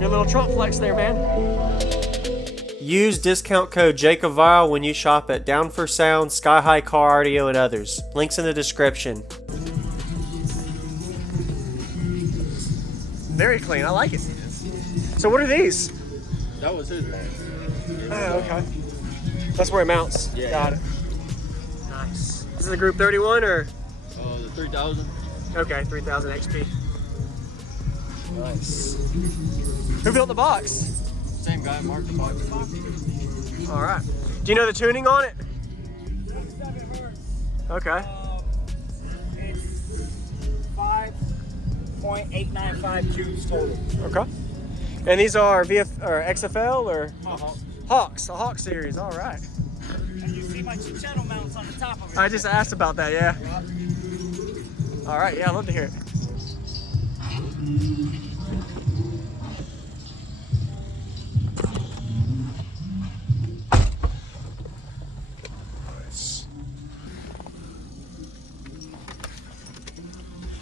Good little trunk flex there, man. Use discount code JACOBVILE when you shop at Down for Sound, Sky High Car Audio, and others. Links in the description. Very clean. I like it. So what are these? That was his man. Oh, okay. That's where it mounts. Yeah. Got it. Nice. This is a Group 31 or? The 3000. Okay, 3000 XP. Nice. Who built the box? Same guy, Mark the box. All right. Do you know the tuning on it? 27 hertz. Okay. It's 5.895 cubes total. Okay. And these are XFL or? Uh-huh. Hawks, the Hawk series. All right. And you see my channel mounts on the top of it. I just asked about that, yeah. Yep. All right, yeah, I'd love to hear it. Nice.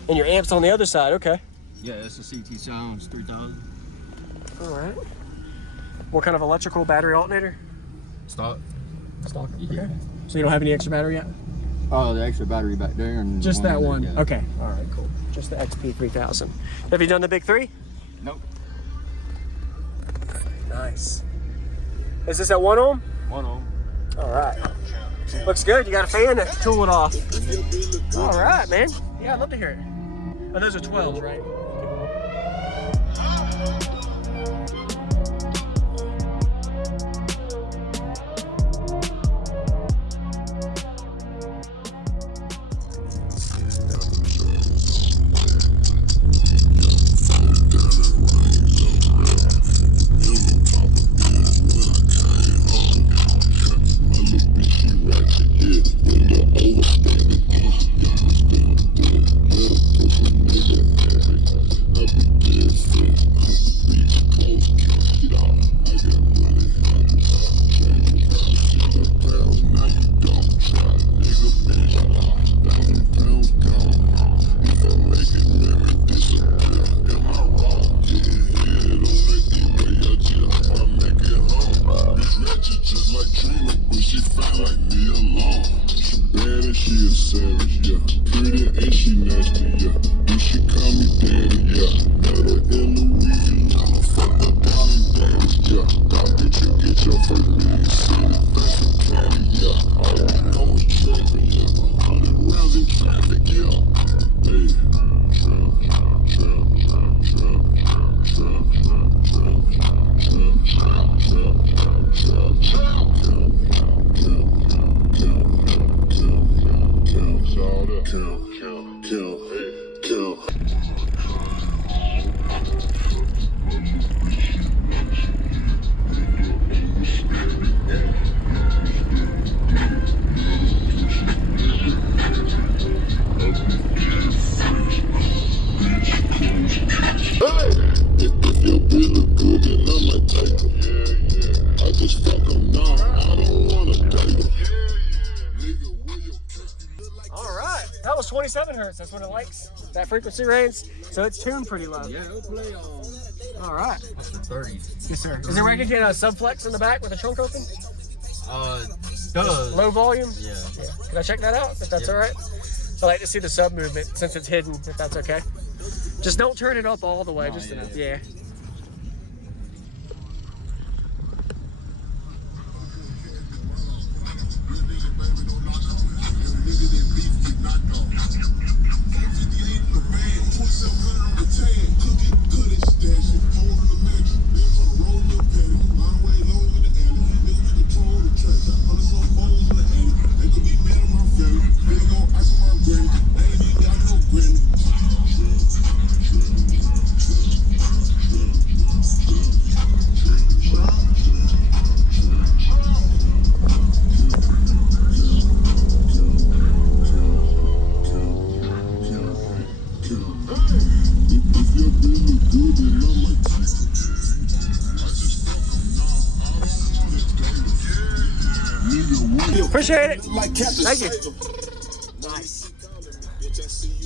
And your amp's on the other side, okay. Yeah, that's a CT Sounds 3000. All right. What kind of electrical battery alternator? Stock. Stock. Yeah. Okay. So you don't have any extra battery yet? Oh, the extra battery back there. And Just that one? Yeah. Okay. All right, cool. Just the XP 3000. Have you done the big three? Nope. Nice. Is this at 1 ohm? 1 ohm. All right. Looks good. You got a fan to cool it off. All right, man. Yeah, I'd love to hear it. Oh, those are 12s, right? That was 27 hertz. That's what it likes. That frequency range. So it's tuned pretty low. Yeah, it'll play on. All right. That's the 30s. Yes, sir. Is there a way I can get a subflex in the back with the trunk open? Does. Low volume? Yeah. Can I check that out, if that's all right? I like to see the sub movement since it's hidden, if that's okay. Just don't turn it up all the way. Oh, just yeah. yeah. Appreciate it. Thank you. Nice.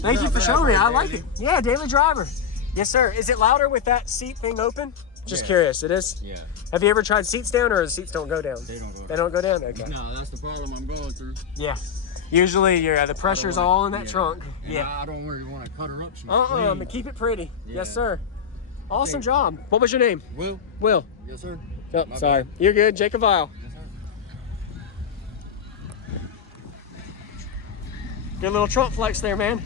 Thank you for showing me. I like it. Yeah, daily driver. Yes, sir. Is it louder with that seat thing open? Just Yeah. curious. It is? Yeah. Have you ever tried seats down, or the seats don't go down? They don't go. They don't go down? Okay. No, that's the problem I'm going through. Yeah. Usually, the pressure's all in that trunk. And Yeah. I don't really want to cut her up. She's But clean. keep it pretty. Yeah. Yes, sir. Awesome Okay. job. What was your name? Will? Will. Yes, sir. Oh, My sorry. bad. You're good. Jacob Vile. Yes, sir. Good little trunk flex there, man.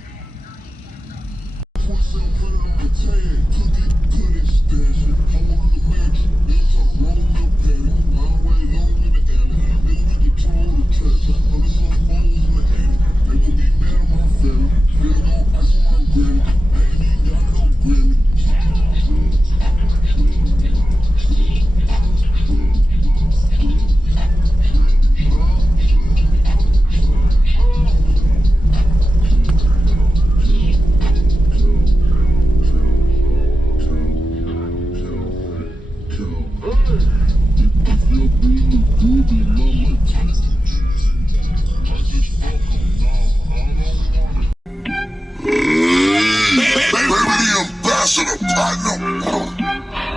Ambassador, partner.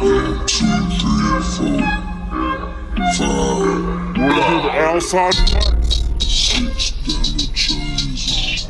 1, 2, 3, 4, 5. Wanna do the outside? 6 down the chains.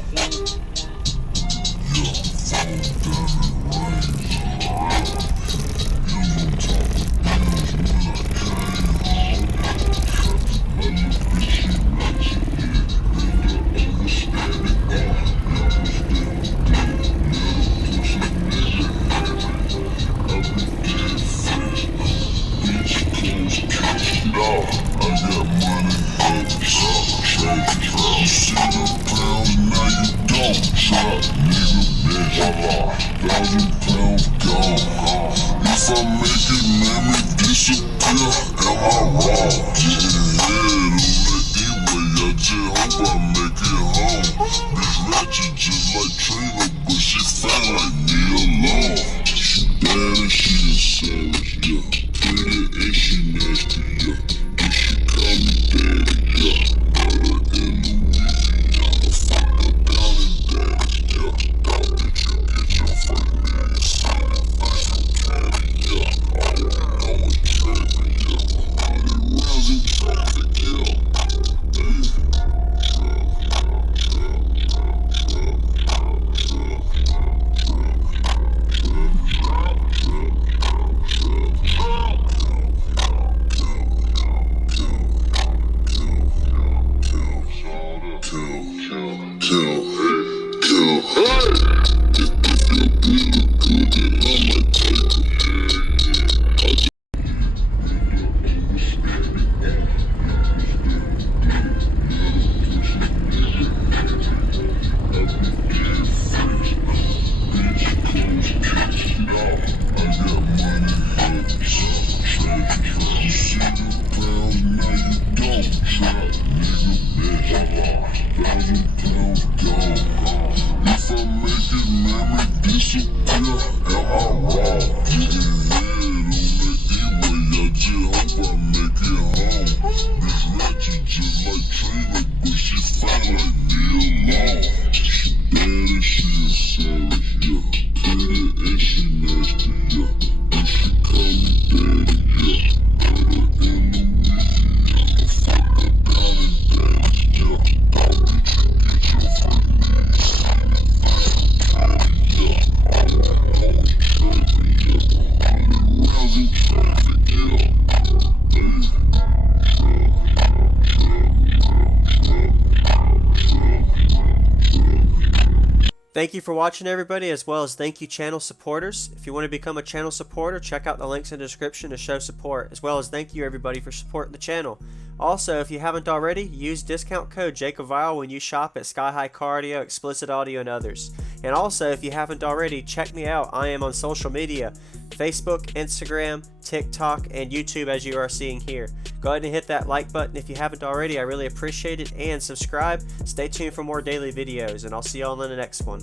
Thank you for watching, everybody, as well as thank you channel supporters. If you want to become a channel supporter, check out the links in the description to show support, as well as thank you everybody for supporting the channel. Also, if you haven't already, use discount code JACOBVILE when you shop at Sky High Car Audio, Explicit Audio, and others. And also, if you haven't already, check me out. I am on social media, Facebook, Instagram, TikTok, and YouTube, as you are seeing here. Go ahead and hit that like button if you haven't already. I really appreciate it. And subscribe. Stay tuned for more daily videos, and I'll see you all in the next one.